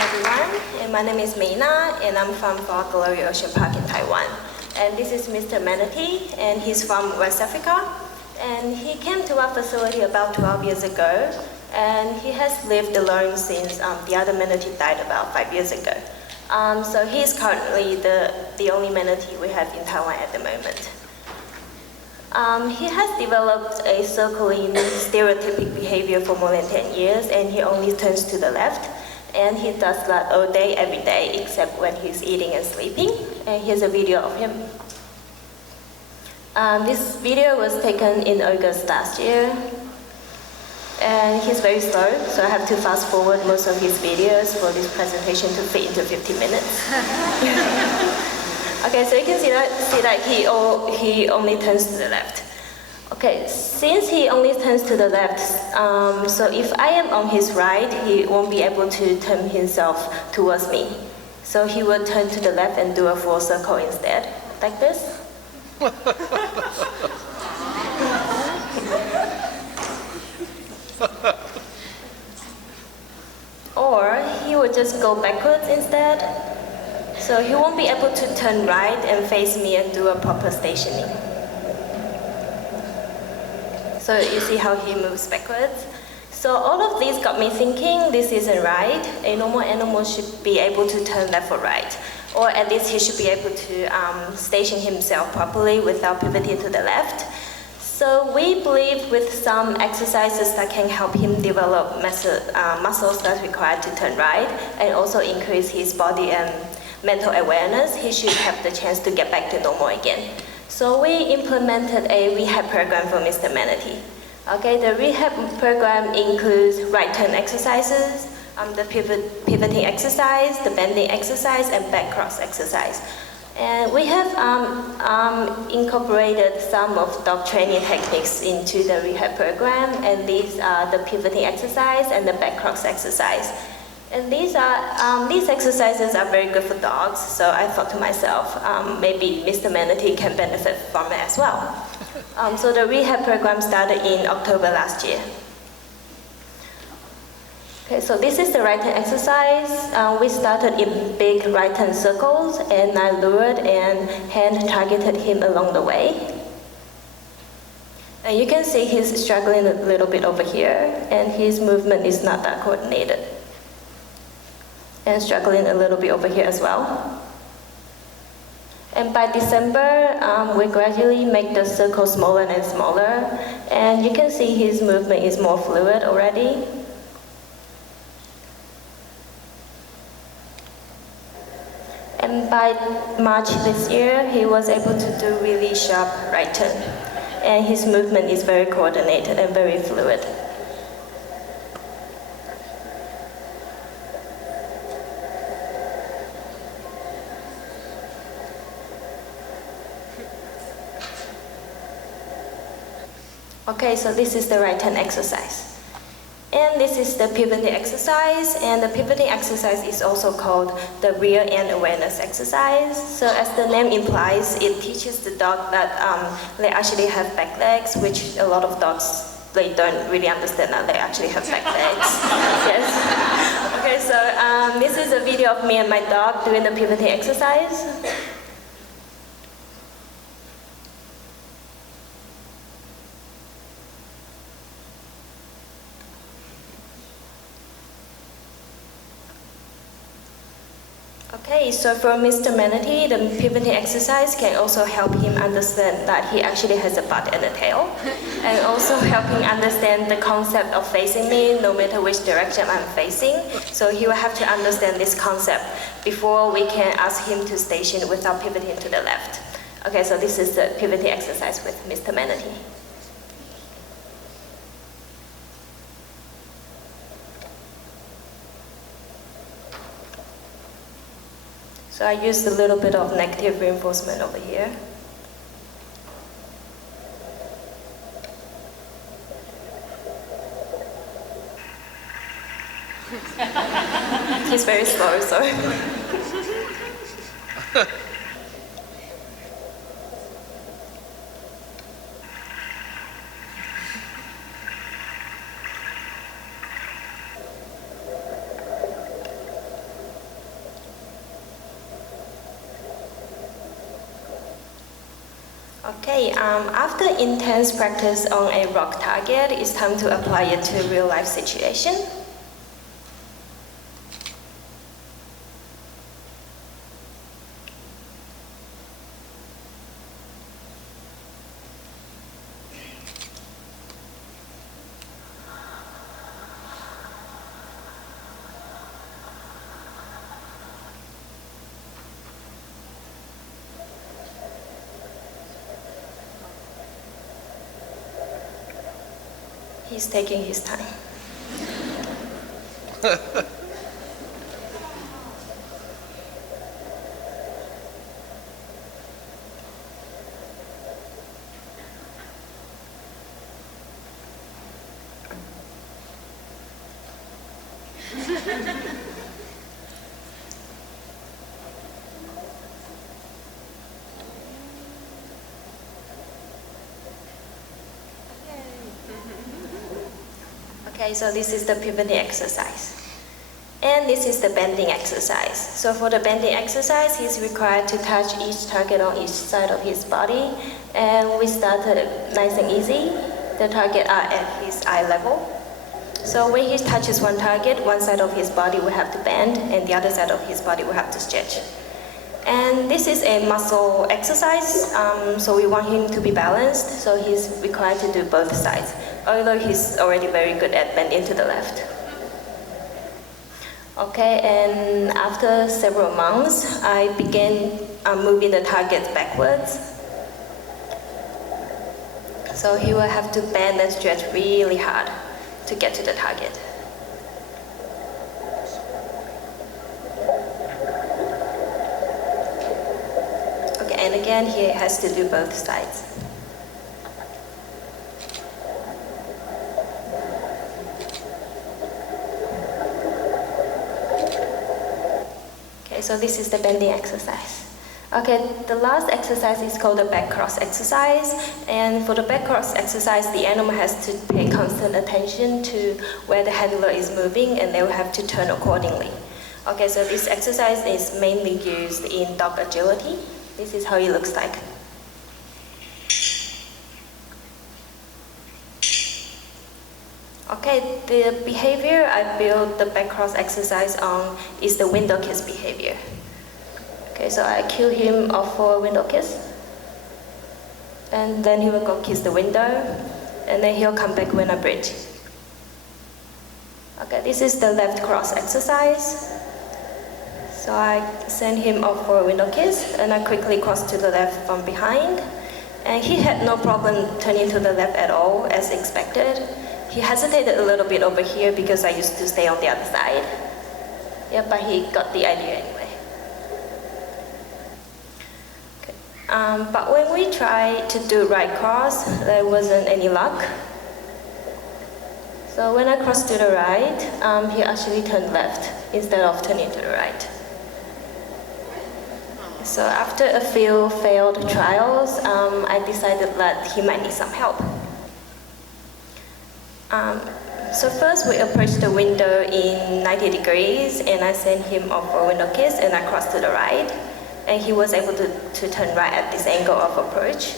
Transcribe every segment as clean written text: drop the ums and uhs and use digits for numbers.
everyone, and my name is Meina, and I'm from Farglory Ocean Park in Taiwan. And this is Mr. Manatee, and he's from West Africa. And he came to our facility about 12 years ago, and he has lived alone since the other manatee died about 5 years ago. So he's currently the only manatee we have in Taiwan at the moment. He has developed a circling stereotypic behavior for more than 10 years, and he only turns to the left. And he does that all day, every day, except when he's eating and sleeping. And here's a video of him. This video was taken in August last year. And he's very slow, so I have to fast forward most of his videos for this presentation to fit into 50 minutes. Okay, so you can see that he only turns to the left. Okay, since he only turns to the left, so if I am on his right, he won't be able to turn himself towards me. So he will turn to the left and do a full circle instead, like this. Or he would just go backwards instead. So he won't be able to turn right and face me and do a proper stationing. So you see how he moves backwards? So all of these got me thinking, this isn't right. A normal animal should be able to turn left or right. Or at least he should be able to station himself properly without pivoting to the left. So we believe with some exercises that can help him develop muscles that's required to turn right and also increase his body and mental awareness, he should have the chance to get back to normal again. So we implemented a rehab program for Mr. Manatee. Okay, the rehab program includes right turn exercises, the pivoting exercise, the bending exercise, and back cross exercise. And we have incorporated some of dog training techniques into the rehab program, and these are the pivoting exercise and the back cross exercise. And these exercises are very good for dogs, so I thought to myself, maybe Mr. Manatee can benefit from it as well. So the rehab program started in October last year. Okay, so this is the right hand exercise. We started in big right hand circles, and I lured and hand targeted him along the way. And you can see he's struggling a little bit over here, and his movement is not that coordinated. And struggling a little bit over here as well. And by December, we gradually make the circle smaller and smaller, and you can see his movement is more fluid already. And by March this year, he was able to do really sharp right turn, and his movement is very coordinated and very fluid. Okay, so this is the right hand exercise. And this is the pivoting exercise, and the pivoting exercise is also called the rear end awareness exercise. So as the name implies, it teaches the dog that they actually have back legs, which a lot of dogs, they don't really understand that they actually have back legs. Yes. Okay, so this is a video of me and my dog doing the pivoting exercise. Okay, so for Mr. Manatee, the pivoting exercise can also help him understand that he actually has a butt and a tail, and also help him understand the concept of facing me no matter which direction I'm facing. So he will have to understand this concept before we can ask him to station without pivoting to the left. Okay, so this is the pivoting exercise with Mr. Manatee. So I used a little bit of negative reinforcement over here. He's very slow, so. Okay, after intense practice on a rock target, it's time to apply it to a real-life situation. He's taking his time. Okay, so this is the pivoting exercise. And this is the bending exercise. So for the bending exercise, he's required to touch each target on each side of his body. And we started nice and easy. The target are at his eye level. So when he touches one target, one side of his body will have to bend, and the other side of his body will have to stretch. And this is a muscle exercise, so we want him to be balanced, so he's required to do both sides, although he's already very good at bending to the left. Okay, and after several months, I began moving the target backwards. So he will have to bend and stretch really hard to get to the target. Okay, and again, he has to do both sides. Okay, so this is the bending exercise. Okay, the last exercise is called the back cross exercise. And for the back cross exercise, the animal has to pay constant attention to where the handler is moving, and they will have to turn accordingly. Okay, so this exercise is mainly used in dog agility. This is how it looks like. Okay, the behavior I built the back cross exercise on is the window kiss behavior. Okay, so I cue him off for a window kiss. And then he will go kiss the window, and then he'll come back when I bridge. Okay, this is the left cross exercise. So I send him off for a window kiss, and I quickly cross to the left from behind. And he had no problem turning to the left at all, as expected. He hesitated a little bit over here because I used to stay on the other side. Yeah, but he got the idea anyway. Okay. But when we tried to do right cross, there wasn't any luck. So when I crossed to the right, he actually turned left instead of turning to the right. So after a few failed trials, I decided that he might need some help. So first we approached the window in 90 degrees, and I sent him off for a window kiss, and I crossed to the right, and he was able to turn right at this angle of approach.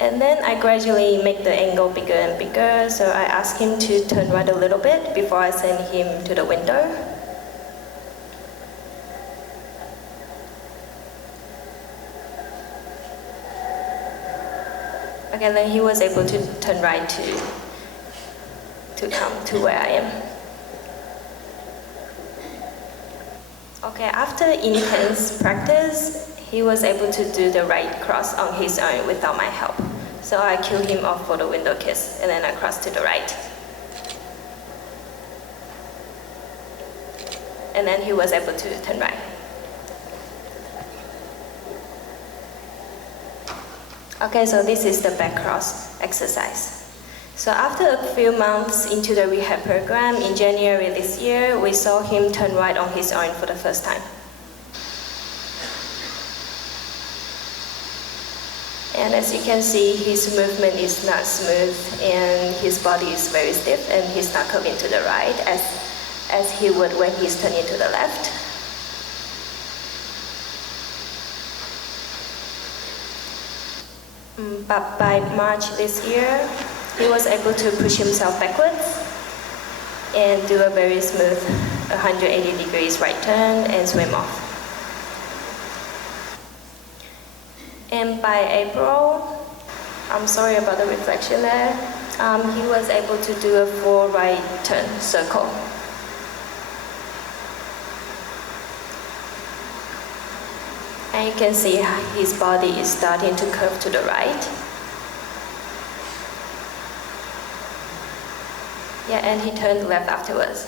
And then I gradually make the angle bigger and bigger, so I asked him to turn right a little bit before I send him to the window. Okay, then he was able to turn right to come to where I am. Okay, after intense practice, he was able to do the right cross on his own without my help. So I cued him off for the window kiss, and then I crossed to the right. And then he was able to turn right. Okay, so this is the back cross exercise. So after a few months into the rehab program, in January this year, we saw him turn right on his own for the first time. And as you can see, his movement is not smooth, and his body is very stiff, and he's not curving to the right as he would when he's turning to the left. But by March this year, he was able to push himself backwards and do a very smooth 180 degrees right turn and swim off. And by April, I'm sorry about the reflection there, he was able to do a full right turn circle. And you can see his body is starting to curve to the right. Yeah, and he turned left afterwards.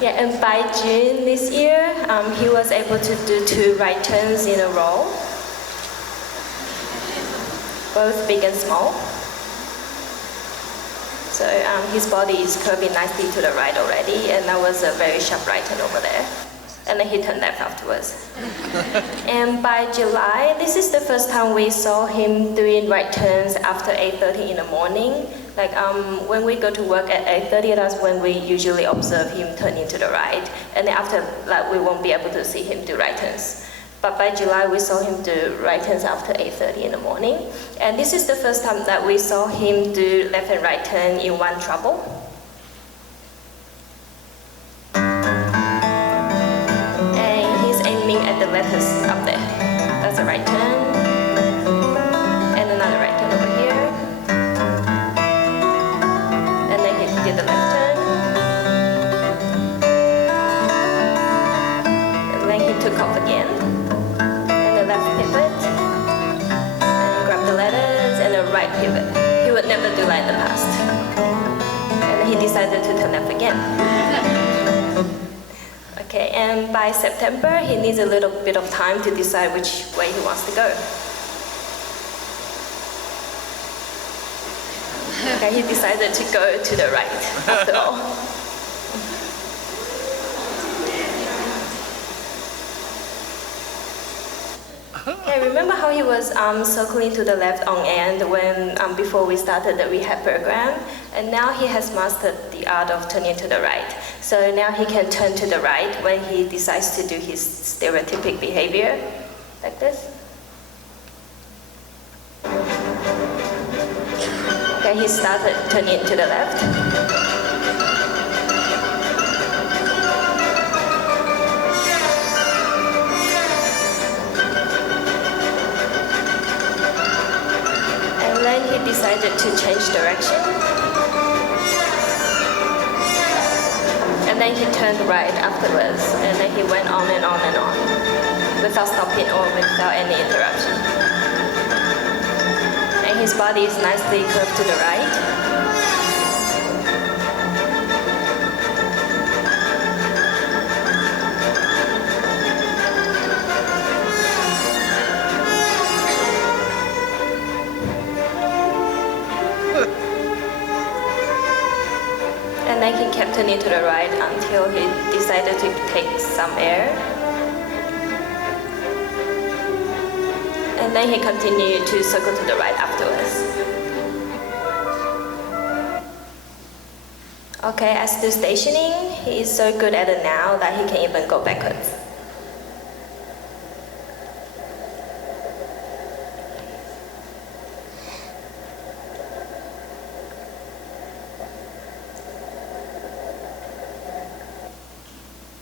Yeah, and by June this year, he was able to do 2 right turns in a row, both big and small. So his body is curving nicely to the right already, and that was a very sharp right turn over there. And then he turned left afterwards. And by July, this is the first time we saw him doing right turns after 8:30 in the morning. Like when we go to work at 8:30, that's when we usually observe him turning to the right. And then after that, we won't be able to see him do right turns. But by July, we saw him do right turns after 8:30 in the morning. And this is the first time that we saw him do left and right turn in one trouble. At the letters up there. That's a right turn. And another right turn over here. And then he did the left turn. And then he took off again. And the left pivot. And grab the letters and the right pivot. He would never do that in the past. And then he decided to turn left again. Okay, and by September, he needs a little bit of time to decide which way he wants to go. Okay, he decided to go to the right after all. Okay, remember how he was circling to the left on end when before we started the rehab program? And now he has mastered the art of turning to the right. So now he can turn to the right when he decides to do his stereotypic behavior, like this. Okay, he started turning to the left. And then he decided to change direction. And then he turned right afterwards, and then he went on and on and on, without stopping or without any interruption. And his body is nicely curved to the right. And then he kept turning to the right until he decided to take some air. And then he continued to circle to the right afterwards. Okay, as to stationing, he is so good at it now that he can even go backwards.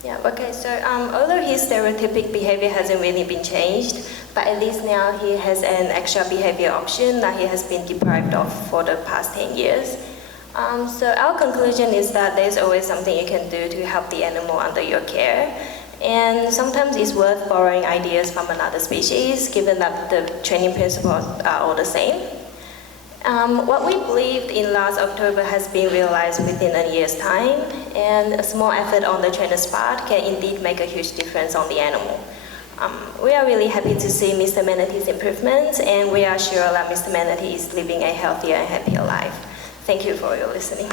Yeah, okay, so although his stereotypic behavior hasn't really been changed, but at least now he has an extra behavior option that he has been deprived of for the past 10 years. So our conclusion is that there's always something you can do to help the animal under your care. And sometimes it's worth borrowing ideas from another species, given that the training principles are all the same. What we believed in last October has been realized within a year's time, and a small effort on the trainer's part can indeed make a huge difference on the animal. We are really happy to see Mr. Manatee's improvements, and we are sure that Mr. Manatee is living a healthier and happier life. Thank you for your listening.